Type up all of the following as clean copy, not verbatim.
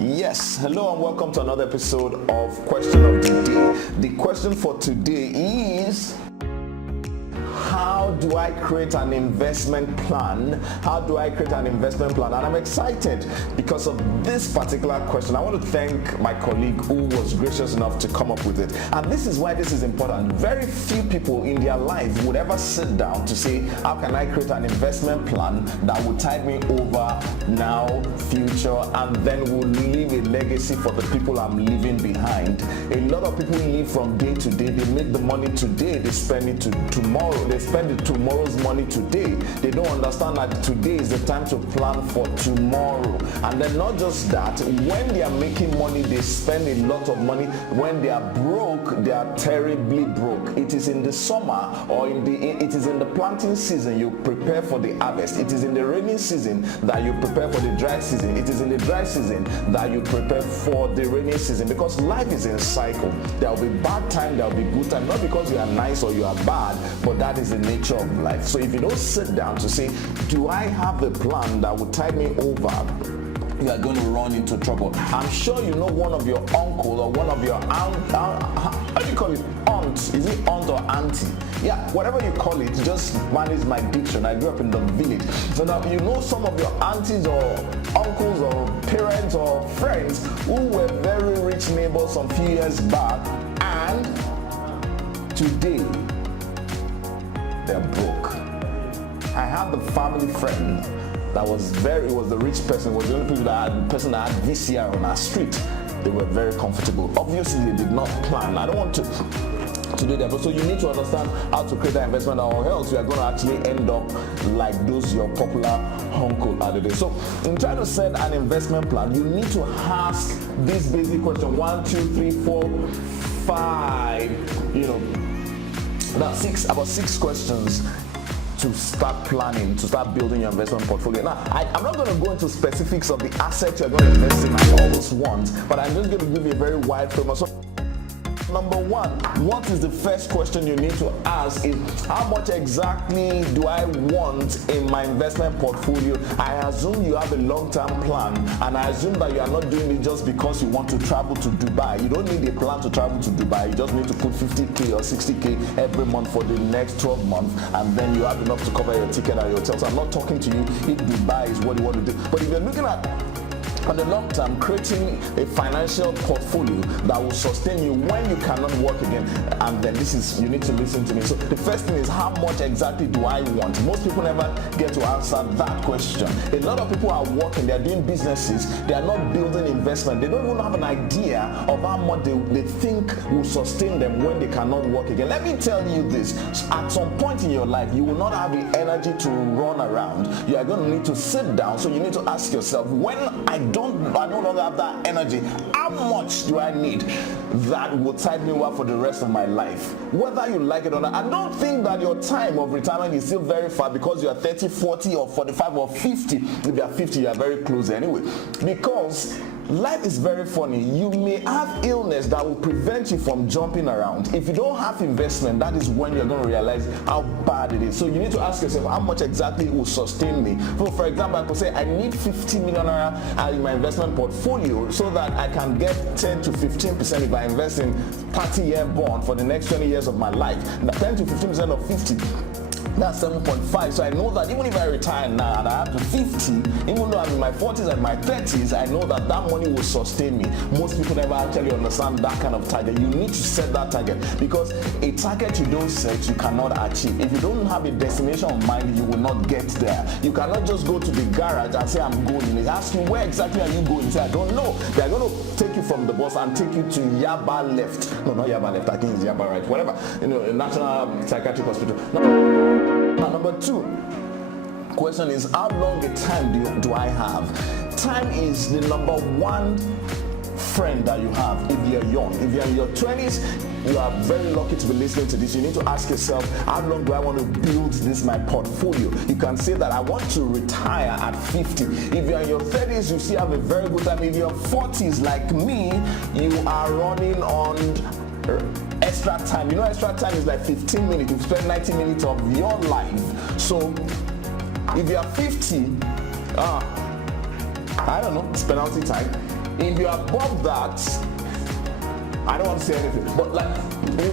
Yes, hello and welcome to another episode of Question of the Day. The question for today is, how do I create an investment plan? How do I create an investment plan? And I'm excited because of this particular question. I want to thank my colleague who was gracious enough to come up with it. And this is why this is important. Very few people in their life would ever sit down to say, how can I create an investment plan that will tide me over now, future, and then will leave a legacy for the people I'm leaving behind. A lot of people live from day to day. They make the money today, they spend it tomorrow. They spend tomorrow's money today. They don't understand that today is the time to plan for tomorrow. And then not just that, when they are making money, they spend a lot of money. When they are broke, they are terribly broke. It is in the summer or it is in the planting season you prepare for the harvest. It is in the rainy season that you prepare for the dry season. It is in the dry season that you prepare for the rainy season, because life is in cycle. There will be bad time, there will be good time, not because you are nice or you are bad, but that is the nature of life. So if you don't sit down to say, do I have a plan that will tide me over, you are going to run into trouble. I'm sure you know one of your uncle or one of your aunt, how do you call it? Aunt? Is it aunt or auntie? Yeah, whatever you call it, just manage my diction. I grew up in the village. So now you know some of your aunties or uncles or parents or friends who were very rich neighbors some few years back, and today they're broke. I had the family friend that was the rich person, was the only person that had VCR on our street. They were very comfortable. Obviously, they did not plan. I don't want to do that, but so you need to understand how to create that investment, or else you are going to actually end up like those your popular uncle are today. So in trying to set an investment plan, you need to ask this basic question: 1, 2, 3, 4, 5. About six questions to start planning, to start building your investment portfolio. Now, I'm not going to go into specifics of the assets you're going to invest in and all those ones, but I'm just going to give you a very wide framework. So, number one, what is the first question you need to ask is, how much exactly do I want in my investment portfolio? I assume you have a long-term plan, and I assume that you are not doing it just because you want to travel to Dubai. You don't need a plan to travel to Dubai. You just need to put 50K or 60K every month for the next 12 months, and then you have enough to cover your ticket and your hotel. So I'm not talking to you if Dubai is what you want to do. But if you're looking at on the long term, creating a financial portfolio that will sustain you when you cannot work again, and then you need to listen to me. So the first thing is, how much exactly do I want? Most people never get to answer that question. A lot of people are working, they are doing businesses, they are not building investment. They don't even have an idea of how much they think will sustain them when they cannot work again. Let me tell you this, at some point in your life, you will not have the energy to run around. You are going to need to sit down. So you need to ask yourself, when I no longer have that energy, how much do I need that will tide me over for the rest of my life? Whether you like it or not, I don't think that your time of retirement is still very far because you are 30, 40 or 45 or 50. If you are 50, you are very close anyway. Because life is very funny. You may have illness that will prevent you from jumping around. If you don't have investment, that is when you're going to realize how bad it is. So you need to ask yourself, how much exactly will sustain me? For example, I could say I need 50 million naira in my investment portfolio so that I can get 10 to 15% if I invest in 30-year bond for the next 20 years of my life. 10 to 15% of 50. That's 7.5. So I know that even if I retire now and I have to 50, even though I'm in my 40s and my 30s, I know that that money will sustain me. Most people never actually understand that kind of target. You need to set that target, because a target you don't set, you cannot achieve. If you don't have a destination in mind, you will not get there. You cannot just go to the garage and say, I'm going. They ask you, where exactly are you going? You say, I don't know. They're going to take you from the bus and take you to Yaba Left. No, not Yaba Left. I think it's Yaba Right. Whatever. National Psychiatric Hospital. Now, number two question is, how long a time do I have? Time is the number one friend that you have if you're young. If you're in your 20s, you are very lucky to be listening to this. You need to ask yourself, how long do I want to build my portfolio? You can say that I want to retire at 50. If you're in your 30s, you still have a very good time. If you're 40s like me, you are running on extra time. You know, extra time is like 15 minutes. You spend 90 minutes of your life. So if you are 50, I don't know, it's penalty time. If you're above that, I don't want to say anything, but like,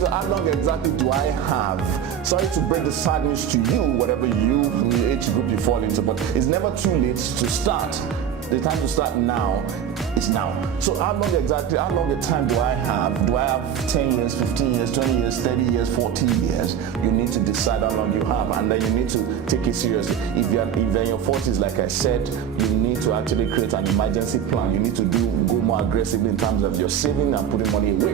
how long exactly do I have? Sorry to break the sad news to you, whatever age group you fall into, but it's never too late to start. The time to start now is now. So how long a time do I have? Do I have 10 years, 15 years, 20 years, 30 years, 40 years? You need to decide how long you have, and then you need to take it seriously. If you're in your 40s, like I said, you need to actually create an emergency plan. You need to go more aggressively in terms of your saving and putting money away.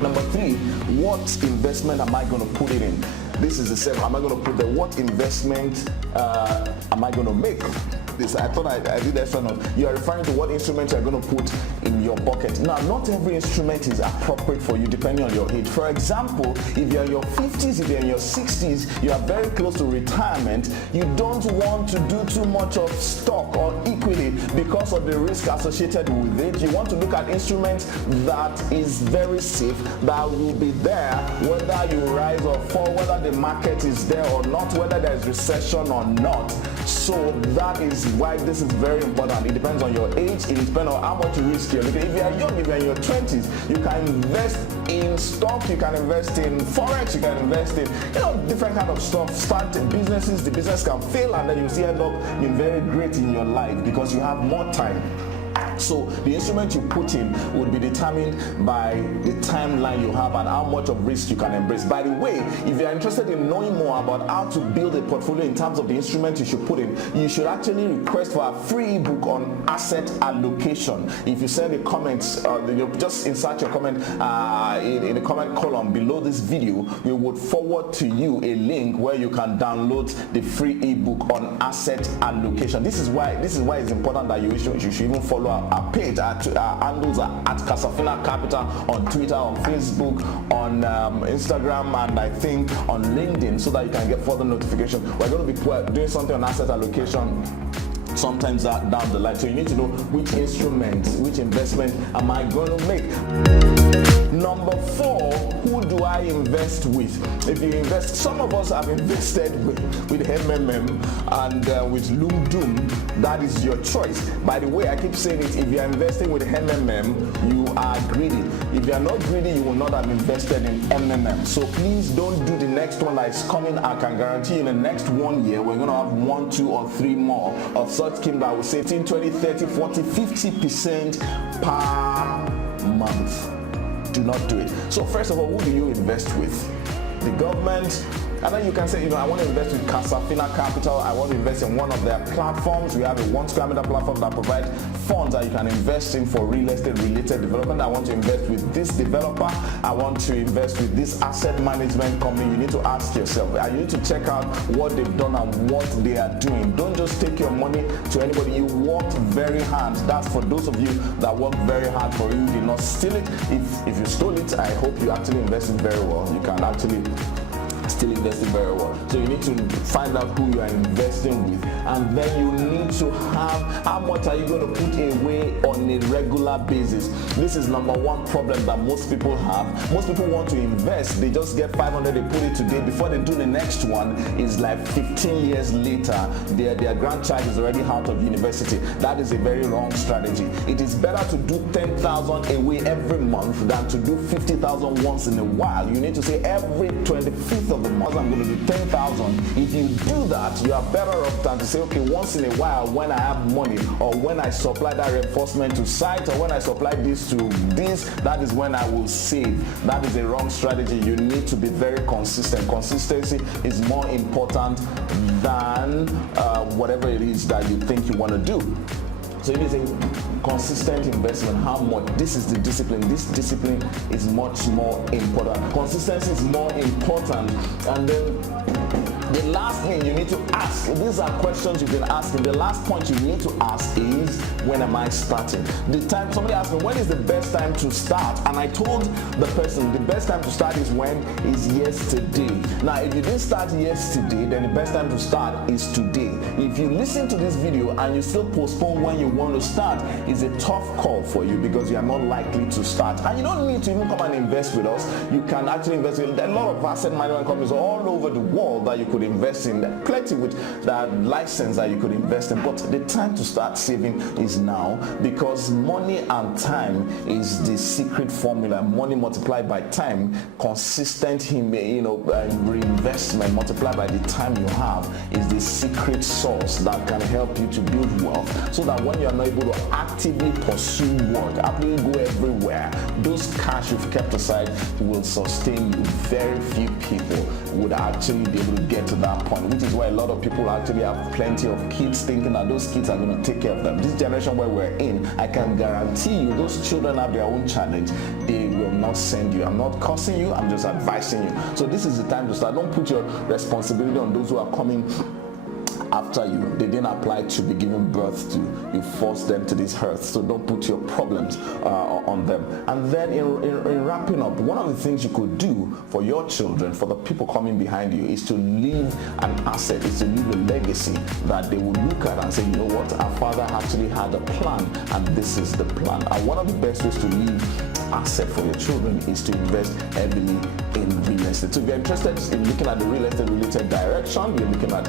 Number 3, what investment am I going to put it in? This is the same. Am I going to put what investment am I going to make? I thought I did extra note. You are referring to what instrument you're going to put in your bucket. Now, not every instrument is appropriate for you depending on your age. For example, if you're in your 50s, if you're in your 60s, you are very close to retirement, you don't want to do too much of stock or equity because of the risk associated with it. You want to look at instruments that is very safe, that will be there whether you rise or fall, whether the market is there or not, whether there is recession or not. So that is why this is very important. It depends on your age, it depends on how much risk you're looking. If you are young, if you're in your 20s, you can invest in stock, you can invest in forex, you can invest in different kind of stuff. Start businesses, the business can fail, and then you see end up being very great in your life because you have more time. So the instrument you put in would be determined by the timeline you have and how much of risk you can embrace. By the way, if you're interested in knowing more about how to build a portfolio in terms of the instrument you should put in, you should actually request for a free ebook on asset allocation. If you send a comment, just insert your comment in the comment column below this video, we would forward to you a link where you can download the free ebook on asset allocation. This is why it's important that you should even follow our page. Our handles are at Casafina Capital on Twitter, on Facebook, on Instagram, and I think on LinkedIn, so that you can get further notification. We're going to be doing something on asset allocation sometimes down the line. So you need to know which instrument, which investment am I going to make. Number 4, who do I invest with? If you invest, some of us have invested with MMM and with Loom Doom. That is your choice. By the way, I keep saying it, if you are investing with MMM, you are greedy. If you are not greedy, you will not have invested in MMM. So please don't do the next one that is coming. I can guarantee you in the next 1 year, we're going to have 1, 2, or 3 more of such scheme that will say 10, 20, 30, 40, 50% per month. Do not do it. So first of all, who do you invest with? The government. And then you can say, I want to invest with Casafina Capital. I want to invest in one of their platforms. We have a 1 square meter platform that provides funds that you can invest in for real estate related development. I want to invest with this developer. I want to invest with this asset management company. You need to ask yourself, and you need to check out what they've done and what they are doing. Don't just take your money to anybody. You worked very hard. That's for those of you that worked very hard for you. You did not steal it. If you stole it, I hope you actually invested very well. You can actually still investing very well. So you need to find out who you are investing with, and then you need to have how much are you going to put away on a regular basis. This is number 1 problem that most people have. Most people want to invest, they just get 500, they put it today. Before they do the next one, is like 15 years later, their grandchild is already out of university. That is a very wrong strategy. It is better to do 10,000 away every month than to do 50,000 once in a while. You need to say every 25th of the month I'm going to do 10,000. If you do that, you are better off than to say, okay, once in a while when I have money, or when I supply that reinforcement to site, or when I supply this to this, that is when I will save. That is a wrong strategy. You need to be very consistent. Consistency is more important than whatever it is that you think you want to do. So it is a consistent investment. How much? This is the discipline. This discipline is much more important. Consistency is more important. And then the last thing you need to ask, these are questions you've been asking. The last point you need to ask is, when am I starting? Somebody asked me, when is the best time to start? And I told the person, the best time to start is yesterday. Now, if you didn't start yesterday, then the best time to start is today. If you listen to this video and you still postpone when you want to start, it's a tough call for you because you are not likely to start. And you don't need to even come and invest with us. You can actually invest in a lot of asset management companies all over the world that you could could invest in, plenty with that license that you could invest in, but the time to start saving is now, because money and time is the secret formula. Money multiplied by time, consistent reinvestment multiplied by the time you have is the secret source that can help you to build wealth, so that when you're not able to actively pursue work, actively go everywhere, those cash you've kept aside will sustain you. Very few people would actually be able to get to that point, which is why a lot of people actually have plenty of kids thinking that those kids are going to take care of them. This generation where we're in, I can guarantee you those children have their own challenge. They will not send you. I'm not cursing you, I'm just advising you. So this is the time to start. Don't put your responsibility on those who are coming after you. They didn't apply to be given birth to. You forced them to this earth. So don't put your problems on them. And then in wrapping up, one of the things you could do for your children, for the people coming behind you, is to leave an asset, is to leave a legacy that they will look at and say, you know what, our father actually had a plan, and this is the plan. And one of the best ways to leave asset for your children is to invest heavily in real estate. So if you're interested in looking at the real estate related direction, you're looking at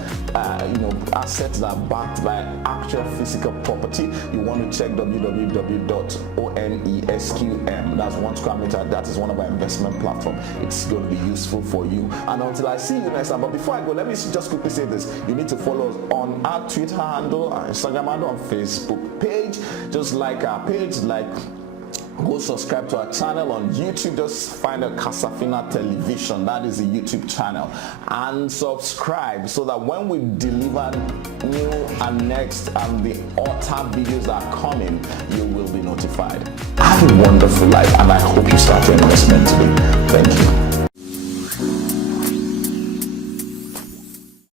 assets that are backed by actual physical property, you want to check www.onesqm. That's 1 square meter. That is one of our investment platforms. It's going to be useful for you. And until I see you next time, but before I go, let me just quickly say this. You need to follow us on our Twitter handle, our Instagram handle, on Facebook page. Just like our page, go subscribe to our channel on YouTube. Just find a Casafina Television. That is the YouTube channel. And subscribe so that when we deliver new and next and the other videos that are coming, you will be notified. Have a wonderful life, and I hope you start your investment today. Thank you.